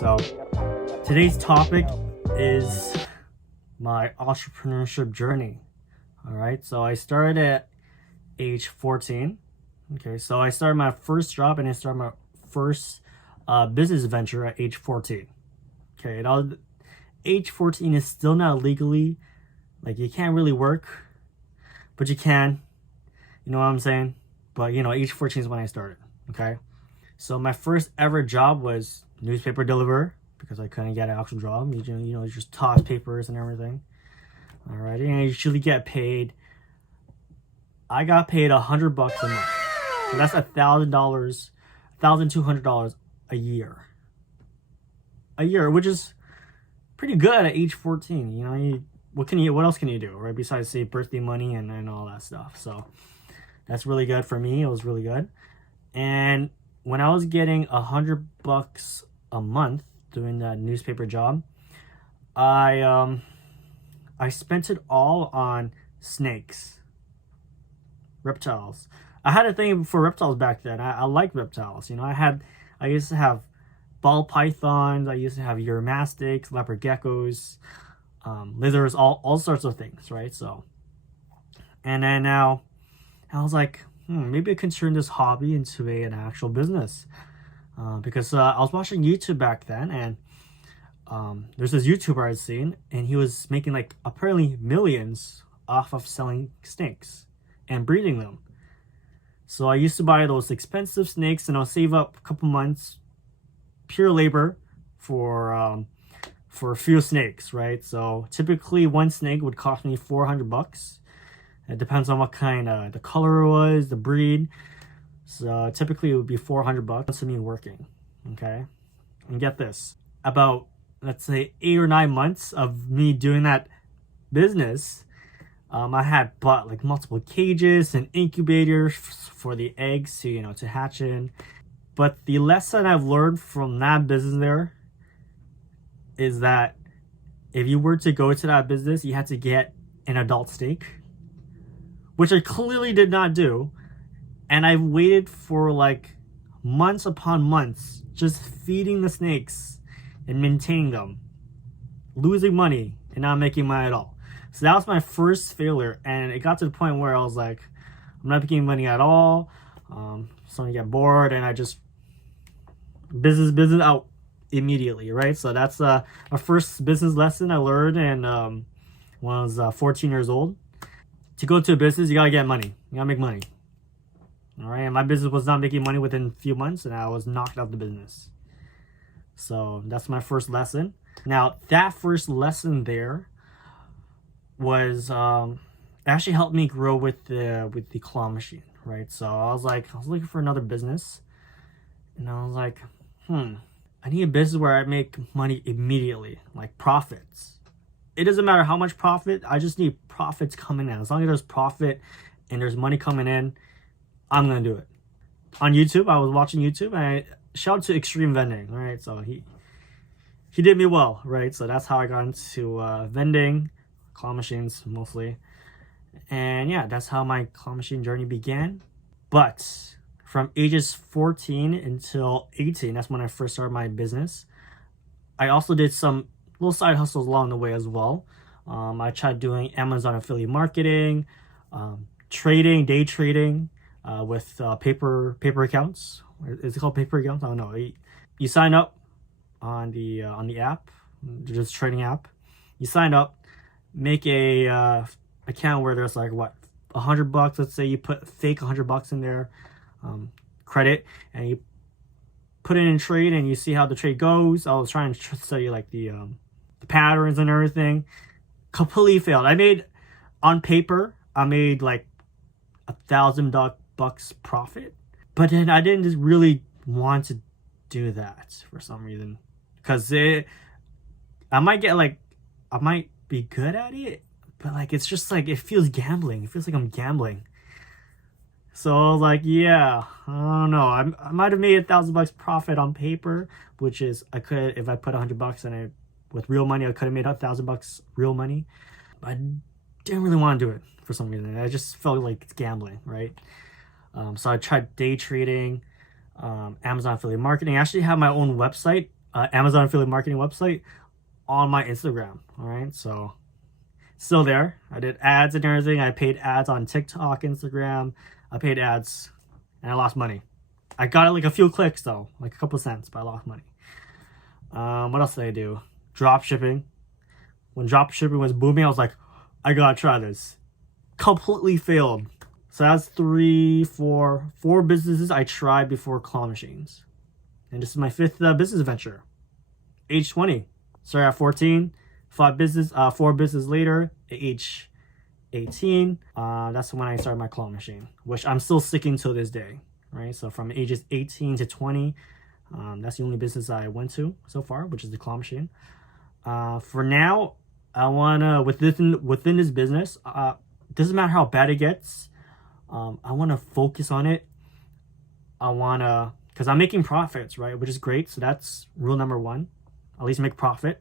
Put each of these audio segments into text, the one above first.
So today's topic is my entrepreneurship journey. All right, so I started at age 14. Okay, so I started my first job and I started my first business venture at age 14. Okay, age 14 is still not legally, like, you can't really work, but you can. You know what I'm saying? But age 14 is when I started. Okay, so my first ever job was newspaper deliverer because I couldn't get an actual job. You just toss papers and everything. All right, and I usually get paid. I got paid $100 a month, so that's $1,000, $1,200 a year. Which is pretty good at age 14. What else can you do, right? Besides save birthday money and all that stuff. So that's really good for me. It was really good. And when I was getting $100 a month doing that newspaper job, I spent it all on snakes, reptiles. I had a thing for reptiles back then. I liked reptiles. I used to have ball pythons. I used to have uromastyx, leopard geckos, lizards, all sorts of things, right? So, and then now I was like, maybe I can turn this hobby into an actual business. Because I was watching YouTube back then, and there's this YouTuber I'd seen, and he was making like apparently millions off of selling snakes and breeding them. So I used to buy those expensive snakes, and I'll save up a couple months, pure labor for a few snakes, right? So typically one snake would cost me $400. It depends on what kind, the color it was, the breed. So typically it would be $400 to me working, okay? And get this, about, let's say, 8 or 9 months of me doing that business, I had bought like multiple cages and incubators for the eggs to hatch in. But the lesson I've learned from that business there is that if you were to go to that business, you had to get an adult snake, which I clearly did not do. And I waited for like months upon months just feeding the snakes and maintaining them, losing money and not making money at all. So that was my first failure, and it got to the point where I was like, I'm not making money at all. Starting to get bored, and I just business out immediately, right? So that's my first business lesson I learned, and when I was 14 years old. To go to a business, you gotta get money. You gotta make money. All right, and my business was not making money within a few months, and I was knocked out of the business. So that's my first lesson. Now, that first lesson there was actually helped me grow with the claw machine, right? So I was looking for another business, and I was like, I need a business where I make money immediately, like profits. It doesn't matter how much profit, I just need profits coming in. As long as there's profit and there's money coming in, I'm gonna do it. On YouTube, I was watching YouTube, and I shout out to Extreme Vending, right? So he did me well, right? So that's how I got into vending, claw machines mostly. And yeah, that's how my claw machine journey began. But from ages 14 until 18, that's when I first started my business. I also did some little side hustles along the way as well. I tried doing Amazon affiliate marketing, trading, day trading, with paper accounts. Is it called paper accounts? I don't know. You sign up on the app, just trading app. You sign up, make a account where there's like what, $100. Let's say you put fake $100 in there, credit, and you put it in trade, and you see how the trade goes. I was trying to study like the patterns and everything. Completely failed. On paper, I made like $1,000 profit, but then I didn't just really want to do that for some reason, because I might be good at it, but like it's just like it feels gambling. It feels like I'm gambling. So I was like, yeah, I don't know. I might have made $1,000 profit on paper, which is, I could, if I put $100 in it with real money, I could have made $1,000 real money. But I didn't really want to do it for some reason. I just felt like it's gambling, right? So I tried day trading, Amazon affiliate marketing. I actually have my own website Amazon affiliate marketing website on my Instagram. All right, so still there. I did ads and everything. I paid ads on TikTok, Instagram. I paid ads, and I lost money. I got it like a few clicks though, like a couple cents, but I lost money. What else did I do? Drop shipping. When drop shipping was booming, I was like, I gotta try this. Completely failed. So that's four businesses I tried before claw machines. And this is my fifth business venture. Age 20. Started at 14. Four business later, age 18. That's when I started my claw machine, which I'm still sticking to this day. Right? So from ages 18 to 20, that's the only business I went to so far, which is the claw machine. For now, I wanna within this business, doesn't matter how bad it gets. I wanna focus on it. Because I'm making profits, right? Which is great. So that's rule number one. At least make profit,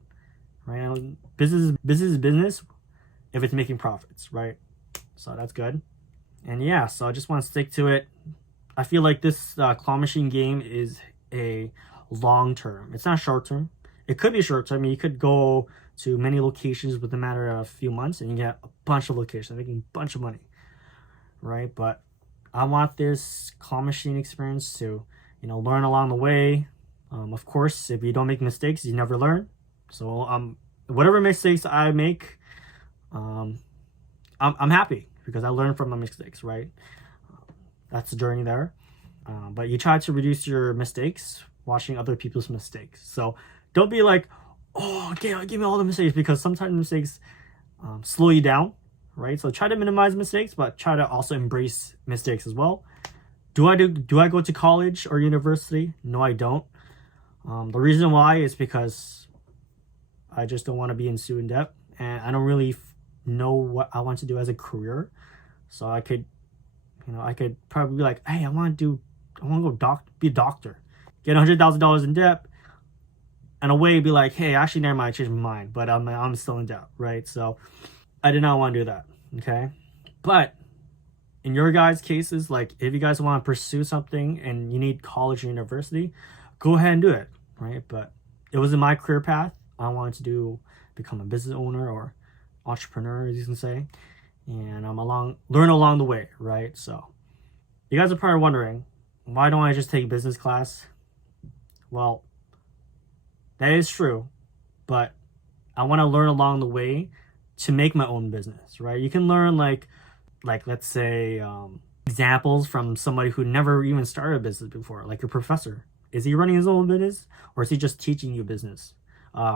right? Business is business if it's making profits, right? So that's good. And yeah, so I just want to stick to it. I feel like this claw machine game is a long term. It's not short term. It could be short term. You could go to many locations within a matter of a few months and you get a bunch of locations, making a bunch of money, right? But I want this claw machine experience to, learn along the way. Of course, if you don't make mistakes, you never learn. So whatever mistakes I make, I'm happy because I learn from my mistakes, right? That's the journey there. But you try to reduce your mistakes watching other people's mistakes. So don't be like, oh, okay, give me all the mistakes, because sometimes mistakes slow you down, right? So try to minimize mistakes, but try to also embrace mistakes as well. Do I go to college or university? No, I don't. The reason why is because I just don't want to be in student debt, and I don't really know what I want to do as a career. So I could probably be like, hey, I want to go be a doctor, get $100,000 in debt, and away be like, hey, actually never mind, I changed my mind, but I'm still in debt, right? So I did not want to do that. Okay, but in your guys' cases, like if you guys want to pursue something and you need college or university, go ahead and do it, right? But it wasn't my career path. I wanted to become a business owner or entrepreneur, as you can say, and learn along the way, right? So you guys are probably wondering, why don't I just take business class? Well, that is true, but I want to learn along the way to make my own business, right? You can learn like let's say examples from somebody who never even started a business before, like your professor. Is he running his own business, or is he just teaching you business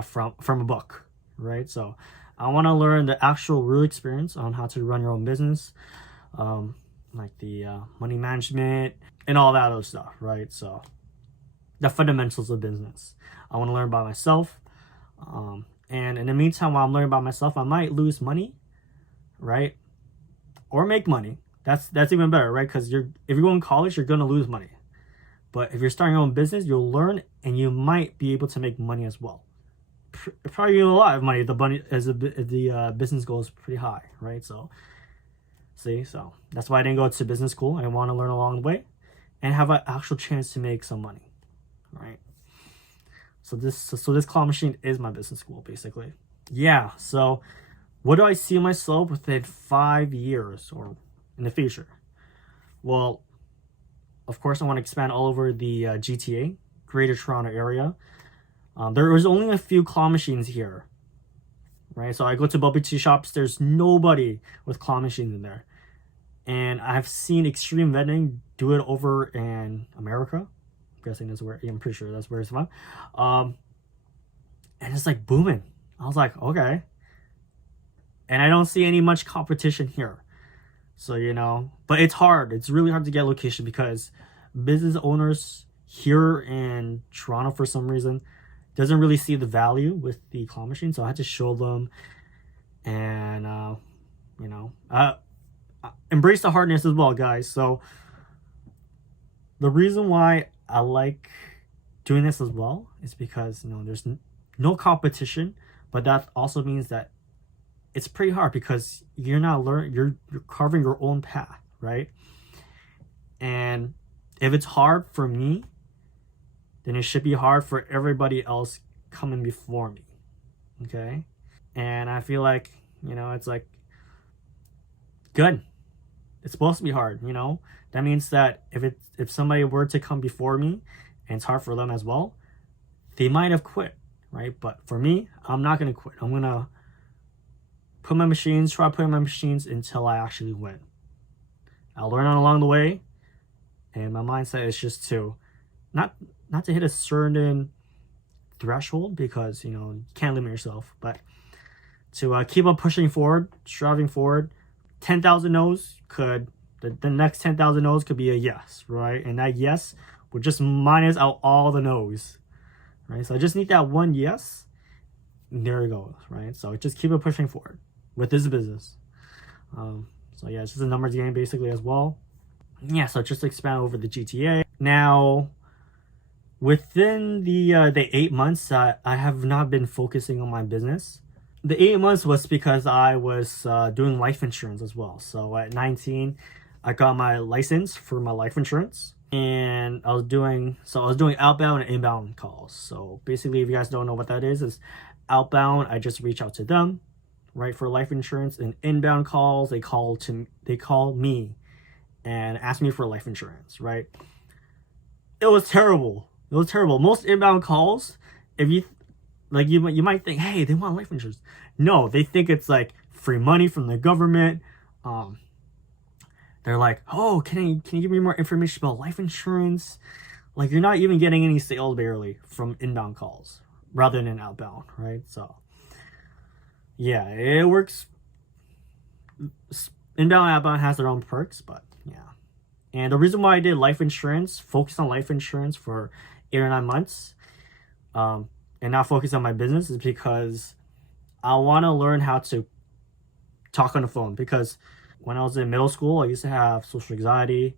from a book, right? So I want to learn the actual real experience on how to run your own business, like the money management and all that other stuff, right? So the fundamentals of business I want to learn by myself. And in the meantime, while I'm learning by myself, I might lose money, right? Or make money. That's even better, right? Because if you're going to college, you're going to lose money. But if you're starting your own business, you'll learn and you might be able to make money as well. Probably a lot of money if the business goal is pretty high, right? So that's why I didn't go to business school. I want to learn along the way and have an actual chance to make some money, right? So this claw machine is my business school, basically. Yeah. So what do I see myself within 5 years or in the future? Well, of course, I want to expand all over the GTA, Greater Toronto area. There is only a few claw machines here, right? So I go to bubble tea shops. There's nobody with claw machines in there. And I've seen Extreme Vending do it over in America. I'm guessing that's where, I'm pretty sure that's where it's from. And it's like booming. I was like, okay. And I don't see any much competition here. So, but it's hard. It's really hard to get location because business owners here in Toronto, for some reason, doesn't really see the value with the claw machine. So I had to show them and, embrace the hardness as well, guys. So the reason why I like doing this as well is because, there's no competition, but that also means that it's pretty hard because you're not you're carving your own path, right? And if it's hard for me, then it should be hard for everybody else coming before me. Okay? And I feel like, it's like, good. It's supposed to be hard, That means that if somebody were to come before me and it's hard for them as well, they might have quit, right? But for me, I'm not going to quit. I'm going to try putting my machines until I actually win. I'll learn along the way. And my mindset is just to not to hit a certain threshold, because, you can't limit yourself, but to keep on pushing forward, striving forward. 10,000 no's the next 10,000 no's could be a yes, right? And that yes would just minus out all the no's, right? So I just need that one yes. And there it goes, right? So just keep it pushing forward with this business. So yeah, it's just a numbers game basically as well. Yeah, so just expand over the GTA. Now, within the 8 months, I have not been focusing on my business. The 8 months was because I was doing life insurance as well. So at 19, I got my license for my life insurance, and I was doing outbound and inbound calls. So basically, if you guys don't know what that is outbound, I just reach out to them, right, for life insurance. And inbound calls, they call me and ask me for life insurance, right? It was terrible. Most inbound calls, if you like, you might think, hey, they want life insurance. No, they think it's like free money from the government. They're like, oh, can you give me more information about life insurance? Like, you're not even getting any sales barely from inbound calls rather than outbound, right? So yeah, it works. Inbound and outbound has their own perks, but yeah. And the reason why I did life insurance, focused on life insurance for 8 or 9 months, and not focus on my business, is because I want to learn how to talk on the phone. Because when I was in middle school, I used to have social anxiety.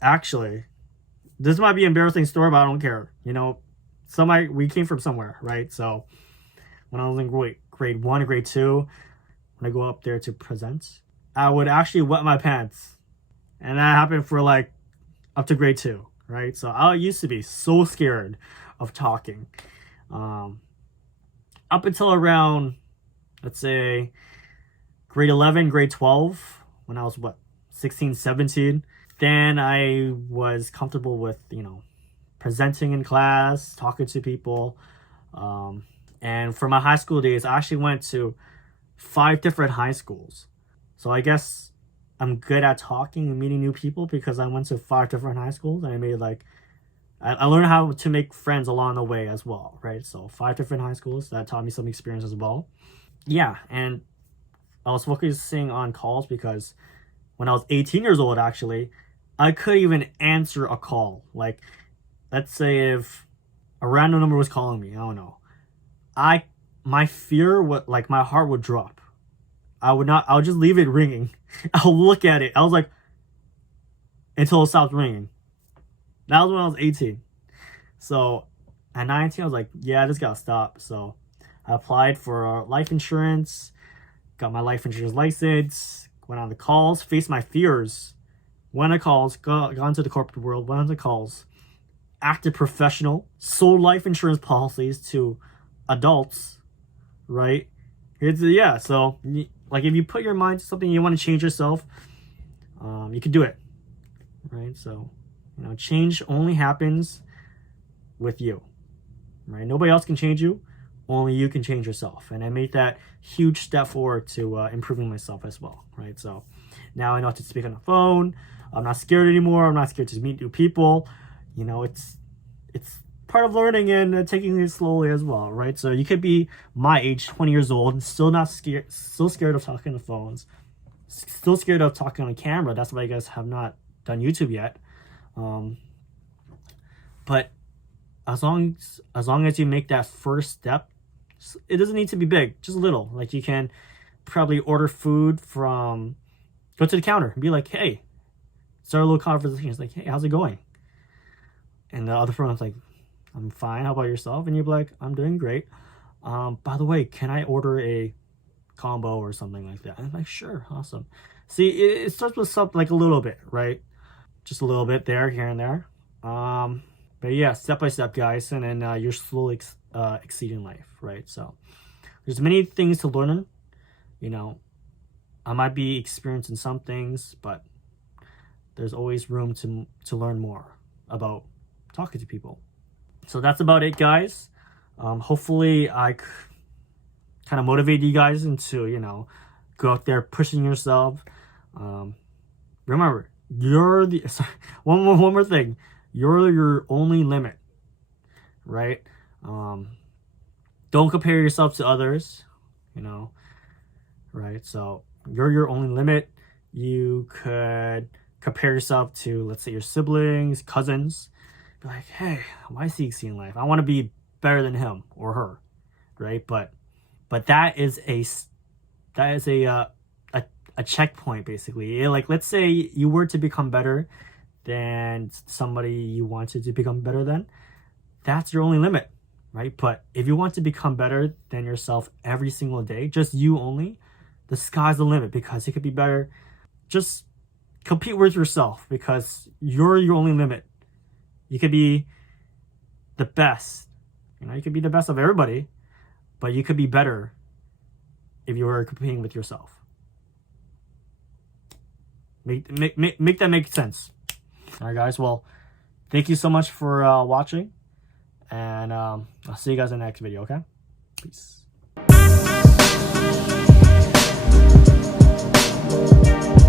Actually, this might be an embarrassing story, but I don't care. We came from somewhere, right? So when I was in grade 1 or grade 2, when I go up there to present, I would actually wet my pants. And that happened for like up to grade 2, right? So I used to be so scared of talking. Up until around, let's say, grade 11, grade 12, when I was 16, 17, then I was comfortable with, presenting in class, talking to people. And for my high school days, I actually went to 5 different high schools. So I guess I'm good at talking and meeting new people because I went to 5 different high schools, and I learned how to make friends along the way as well, right? So 5 different high schools, that taught me some experience as well. Yeah, and I was focusing on calls because when I was 18 years old, actually, I couldn't even answer a call. Like, let's say if a random number was calling me, I don't know. My fear would, like, my heart would drop. I'll just leave it ringing. I'll look at it. I was like, until it stopped ringing. That was when I was 18. So at 19, I was like, yeah, this gotta stop. So I applied for life insurance, got my life insurance license, went on the calls, faced my fears, went on calls, got into the corporate world, went on the calls, acted professional, sold life insurance policies to adults, right? So like, if you put your mind to something, you want to change yourself, you can do it, right? So, change only happens with you, right? Nobody else can change you. Only you can change yourself. And I made that huge step forward to improving myself as well, right? So now I know how to speak on the phone. I'm not scared anymore. I'm not scared to meet new people. It's part of learning and taking it slowly as well, right? So you could be my age, 20 years old, and still scared of talking on the phones, still scared of talking on camera. That's why you guys have not done YouTube yet. But as long as you make that first step, it doesn't need to be big, just a little. Like, you can probably order food go to the counter and be like, hey, start a little conversation. It's like, hey, how's it going? And the other person's like, I'm fine. How about yourself? And you're like, I'm doing great. By the way, can I order a combo or something like that? And I'm like, sure, awesome. See, it starts with something like a little bit, right? Just a little bit there, here and there. But But yeah, step by step, guys, and then you're slowly exceeding life, right? So there's many things to learn. You know, I might be experienced in some things, but there's always room to learn more about talking to people. So that's about it, guys. Hopefully I kind of motivate you guys into, you know, go out there pushing yourself. Remember, you're the sorry, one more thing. You're your only limit, right? Don't compare yourself to others, you know, right? So you're your only limit. You could compare yourself to, let's say, your siblings, cousins. Be like, hey, why is he exceeding life? I want to be better than him or her, right? But that is a checkpoint, basically. Like, let's say you were to become better than somebody you wanted to become better than. That's your only limit, right? But if you want to become better than yourself every single day, just you only, the sky's the limit, because you could be better. Just compete with yourself, because you're your only limit. You could be the best. You know, you could be the best of everybody, but you could be better if you were competing with yourself. Make that make sense. All right, guys. Well, thank you so much for watching, and I'll see you guys in the next video. Okay, peace.